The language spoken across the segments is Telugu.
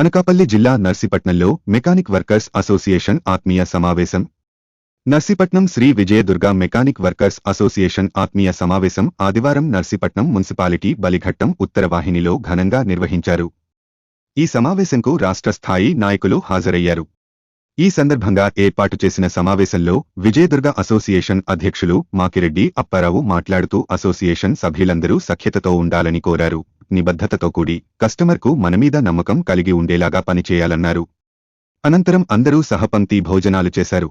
అనకాపల్లి జిల్లా నర్సీపట్నంలో మెకానిక్ వర్కర్స్ అసోసియేషన్ ఆత్మీయ సమావేశం. Narsipatnam Shri Vijayadurga mechanic workers association ఆత్మీయ సమావేశం ఆదివారం నర్సీపట్నం మున్సిపాలిటీ బలిఘట్టం ఉత్తరవాహినిలో ఘనంగా నిర్వహించారు. ఈ సమావేశంకు రాష్ట్ర స్థాయి నాయకులు హాజరయ్యారు. ఈ సందర్భంగా ఏర్పాటు చేసిన సమావేశంలో విజయదుర్గ అసోసియేషన్ అధ్యక్షులు మాకిరెడ్డి అప్పారావు మాట్లాడుతూ అసోసియేషన్ సభ్యులందరూ సఖ్యతతో ఉండాలని కోరారు. నిబద్ధతతో కూడి కస్టమర్కు మనమీద నమ్మకం కలిగి ఉండేలాగా పనిచేయాలన్నారు. అనంతరం అందరూ సహపంక్తి భోజనాలు చేశారు.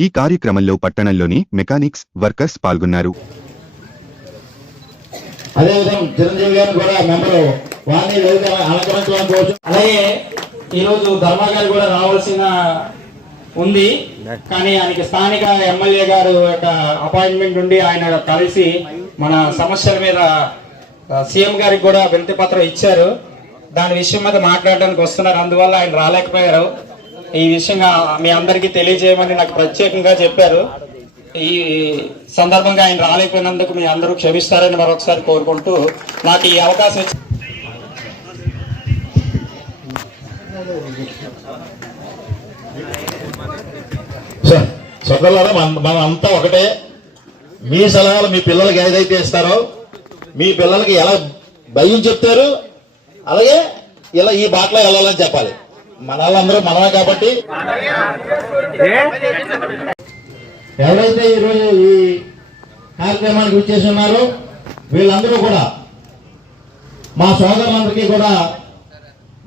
ఈ కార్యక్రమంలో పట్టణంలోని మెకానిక్స్ వర్కర్స్ పాల్గొన్నారు. అలాగే ఈరోజు ధర్మ కూడా రావాల్సిన ఉంది. కానీ ఆయనకి స్థానిక ఎమ్మెల్యే గారు యొక్క అపాయింట్మెంట్ ఉండి ఆయన కలిసి మన సమస్యల మీద సీఎం గారికి కూడా వినతి పత్రం ఇచ్చారు. దాని విషయం మీద మాట్లాడడానికి వస్తున్నారు. అందువల్ల ఆయన రాలేకపోయారు. ఈ విషయంగా మీ అందరికీ తెలియజేయమని నాకు ప్రత్యేకంగా చెప్పారు. ఈ సందర్భంగా ఆయన రాలేకపోయినందుకు మీ అందరూ క్షమిస్తారని మరొకసారి కోరుకుంటూ నాకు ఈ అవకాశం సోదరులారా మన మనం అంతా ఒకటే. మీ సలహాలు మీ పిల్లలకి ఏదైతే ఇస్తారో మీ పిల్లలకి ఎలా భయం చెప్తారు? అలాగే ఇలా ఈ బాటలో వెళ్ళాలని చెప్పాలి. మన వాళ్ళందరూ మనమే కాబట్టి. ఎవరైతే ఈరోజు ఈ కార్యక్రమానికి వచ్చేసి ఉన్నారో వీళ్ళందరూ కూడా మా సోదరులందరికీ కూడా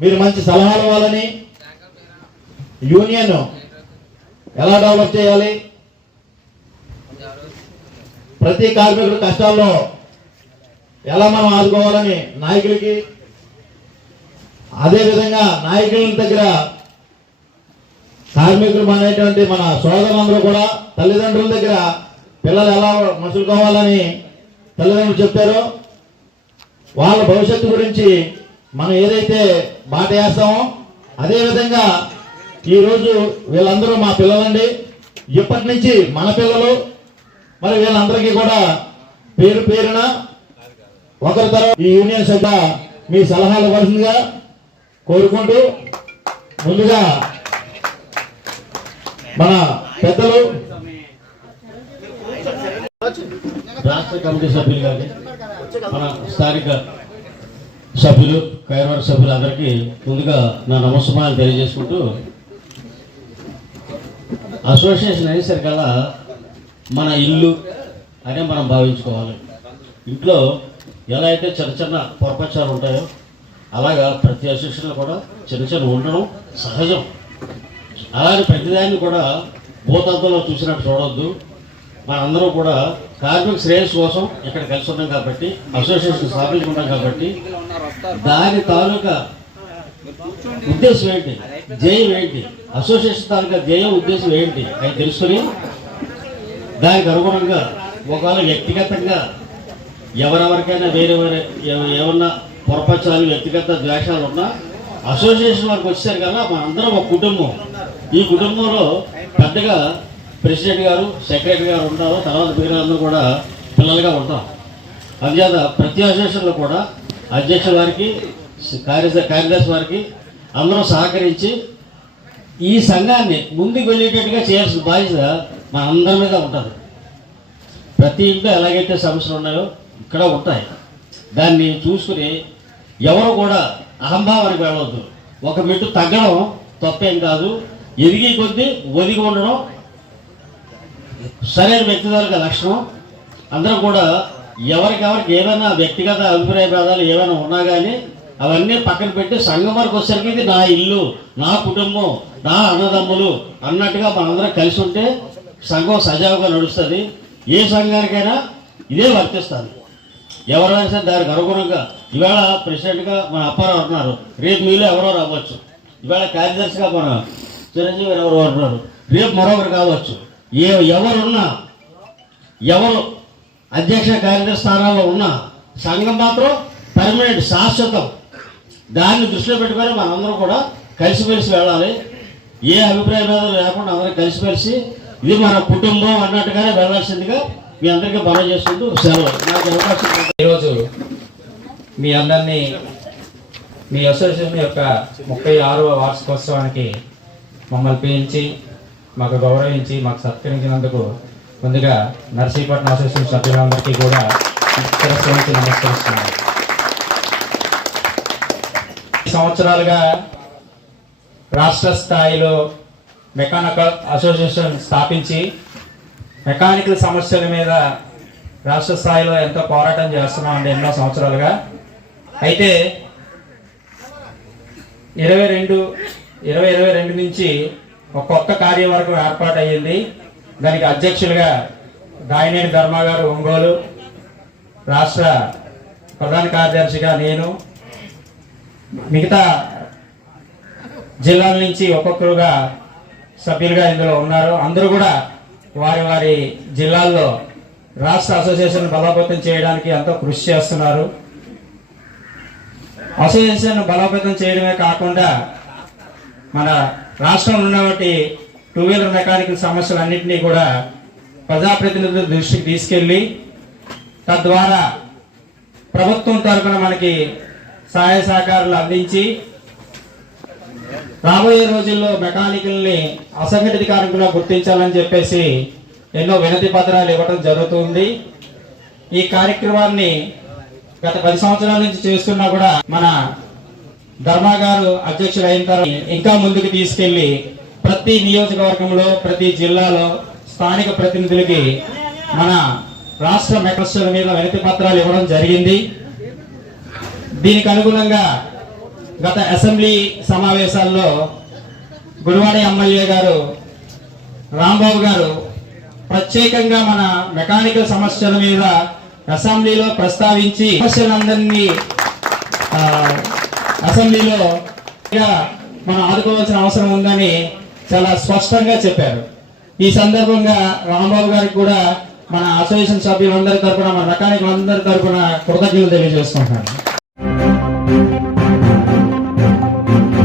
మీరు మంచి సలహాలు ఇవ్వాలని యూనియన్ ఎలా డెవలప్ చేయాలి? ప్రతి కార్మికుడు కష్టాల్లో ఎలా మనం ఆదుకోవాలని నాయకులకి అదేవిధంగా నాయకుల దగ్గర కార్మికులు అనేటువంటి మన సోదరులందరూ కూడా తల్లిదండ్రుల దగ్గర పిల్లలు ఎలా మసులుకోవాలని తల్లిదండ్రులు చెప్పారో. వాళ్ళ భవిష్యత్తు గురించి మనం ఏదైతే బాట వేస్తామో అదేవిధంగా ఈరోజు వీళ్ళందరూ మా పిల్లలండి. ఇప్పటి నుంచి మన పిల్లలు మరి వీళ్ళందరికీ కూడా పేరు పేరున ఒకరి తర్వాత ఈ యూనియన్ సభ మీ సలహాలు ఇవ్వాల్సిందిగా కోరుకుంటూ ముందుగా మన పెద్దలు రాష్ట్ర కమిటీ సభ్యులు కానీ మన స్థానిక సభ్యులు కైరవాడ సభ్యులందరికీ ముందుగా నా నమస్కారాలు తెలియజేసుకుంటూ అసోసియేషన్ అనేసరికల్లా మన ఇల్లు అనే మనం భావించుకోవాలి. ఇంట్లో ఎలా అయితే చిన్న చిన్న పొరపచ్చాలు ఉంటాయో అలాగా ప్రతి అసోసియేషన్లో కూడా చిన్న చిన్న ఉండడం సహజం. అలాగే ప్రతిదాన్ని కూడా భూతత్వంలో చూసినట్టు చూడొద్దు. మనందరం కూడా కార్మిక శ్రేయస్సు కోసం ఇక్కడ కలిసి ఉన్నాం కాబట్టి అసోసియేషన్ స్థాపించుకున్నాం కాబట్టి దాని తాలూకా ఉద్దేశం ఏంటి? జయం ఏంటి? అసోసియేషన్ తాలూకా జయం ఉద్దేశం ఏంటి? అని తెలుసుకుని దానికి అనుగుణంగా ఒకవేళ వ్యక్తిగతంగా ఎవరెవరికైనా వేరే వేరే ఏమన్నా పొరపచ్చాలు వ్యక్తిగత ద్వేషాలు ఉన్నా అసోసియేషన్ వారికి వచ్చారు కదా మనందరం ఒక కుటుంబం. ఈ కుటుంబంలో పెద్దగా ప్రెసిడెంట్ గారు సెక్రటరీ గారు ఉంటారు తర్వాత మిగతా కూడా పిల్లలుగా ఉంటాం అందుచేత ప్రతి అసోసియేషన్లో కూడా అధ్యక్షుల వారికి కార్యద కార్యదర్శి వారికి అందరూ సహకరించి ఈ సంఘాన్ని ముందుకు వెళ్ళేటట్టుగా చేయాల్సిన బాధ్యత మన అందరి మీద ఉంటుంది. ప్రతి ఇంట్లో ఎలాగైతే సమస్యలు ఉన్నాయో ఇక్కడ ఉంటాయి. దాన్ని చూసుకుని ఎవరు కూడా అహంభావానికి వెళ్ళవద్దు ఒక మెట్టు తగ్గడం తప్పేం కాదు. ఎదిగి కొద్దీ ఒదిగి ఉండడం సరైన వ్యక్తిగత లక్షణం. అందరం కూడా ఎవరికెవరికి ఏమైనా వ్యక్తిగత అభిప్రాయ భేదాలు ఏమైనా ఉన్నా కానీ అవన్నీ పక్కన పెట్టి సంఘం వరకు వచ్చేసరికి ఇది నా ఇల్లు నా కుటుంబం నా అన్నదమ్ములు అన్నట్టుగా మనందరం కలిసి ఉంటే సంఘం సజావుగా నడుస్తుంది. ఏ సంఘానికైనా ఇదే వర్తిస్తుంది. ఎవరైనా సరే దానికి అనుగుణంగా ఇవాళ ప్రెసిడెంట్గా మన అప్పారావు అంటున్నారు. రేపు మీలో ఎవరో రావచ్చు. ఇవాళ కార్యదర్శిగా మన చిరంజీవి ఎవరు ఎవరో అంటున్నారు. రేపు మరొకరు కావచ్చు. ఏ ఎవరున్నా ఎవరు అధ్యక్ష కార్యదర్శి స్థానాల్లో ఉన్నా సంఘం మాత్రం పర్మనెంట్ శాశ్వతం. దాన్ని దృష్టిలో పెట్టుకొని మనందరం కూడా కలిసిమెలిసి వెళ్ళాలి. ఏ అభిప్రాయ భేదాలు లేకుండా అందరం కలిసిమెలిసి ఇది మన కుటుంబం అన్నట్టుగానే వెళ్ళాల్సిందిగా మీ అందరికీ మనం చేసుకుంటూ సెలవు. నాకు అవకాశం ఈరోజు మీ అందరినీ మీ అసోసియేషన్ యొక్క ముప్పై ఆరవ వార్షికోత్సవానికి మమ్మల్ని పిలిచి మాకు గౌరవించి మాకు సత్కరించినందుకు ముందుగా నర్సీపట్నం అసోసియేషన్ సభ్యులందరికీ కూడా తిరస్కరించి నమస్కరిస్తున్నాను. సంవత్సరాలుగా రాష్ట్ర స్థాయిలో మెకానికల్ అసోసియేషన్ స్థాపించి మెకానికల్ సమస్యల మీద రాష్ట్ర స్థాయిలో ఎంతో పోరాటం చేస్తున్నామండి ఎన్నో సంవత్సరాలుగా. అయితే ఇరవై రెండు ఇరవై ఇరవై రెండు నుంచి ఒక కొత్త కార్యవర్గం ఏర్పాటు అయ్యింది దానికి అధ్యక్షులుగా దాయినేని ధర్మ గారు ఒంగోలు రాష్ట్ర ప్రధాన కార్యదర్శిగా నేను. మిగతా జిల్లాల నుంచి ఒక్కొక్కరుగా సభ్యులుగా ఇందులో ఉన్నారు. అందరూ కూడా వారి వారి జిల్లాల్లో రాష్ట్ర అసోసియేషన్ బలోపేతం చేయడానికి ఎంతో కృషి చేస్తున్నారు. అసోసియేషన్ బలోపేతం చేయడమే కాకుండా మన రాష్ట్రంలో ఉన్నటువంటి టూ వీలర్ మెకానికల్ సమస్యలన్నింటినీ కూడా ప్రజాప్రతినిధుల దృష్టికి తీసుకెళ్ళి తద్వారా ప్రభుత్వం తరఫున మనకి సహాయ సహకారాలు అందించి రాబోయే రోజుల్లో మెకానికల్ని అసంఘటిత కార్మికులుగా గుర్తించాలని చెప్పేసి ఎన్నో వినతి పత్రాలు ఇవ్వడం జరుగుతుంది. ఈ కార్యక్రమాన్ని గత పది సంవత్సరాల నుంచి చేస్తున్నా కూడా మన ధర్మాగారు అధ్యక్షుడు అయిన తర్వాత ఇంకా ముందుకు తీసుకెళ్ళి ప్రతి నియోజకవర్గంలో ప్రతి జిల్లాలో స్థానిక ప్రతినిధులకి మన రాష్ట్ర మెకస్టుల మీద వినతి పత్రాలు ఇవ్వడం జరిగింది. దీనికి అనుగుణంగా గత అసెంబ్లీ సమావేశాల్లో గుడివాడ ఎమ్మెల్యే గారు రాంబాబు గారు ప్రత్యేకంగా మన మెకానికల్ సమస్యల మీద అసెంబ్లీలో ప్రస్తావించి సమస్యలందరినీ అసెంబ్లీలో మనం ఆదుకోవాల్సిన అవసరం ఉందని చాలా స్పష్టంగా చెప్పారు. ఈ సందర్భంగా రాంబాబు గారికి కూడా మన అసోసియేషన్ సభ్యులందరి తరఫున మన మెకానికల్ అందరి తరఫున కృతజ్ఞతలు తెలియజేసుకుంటున్నాను.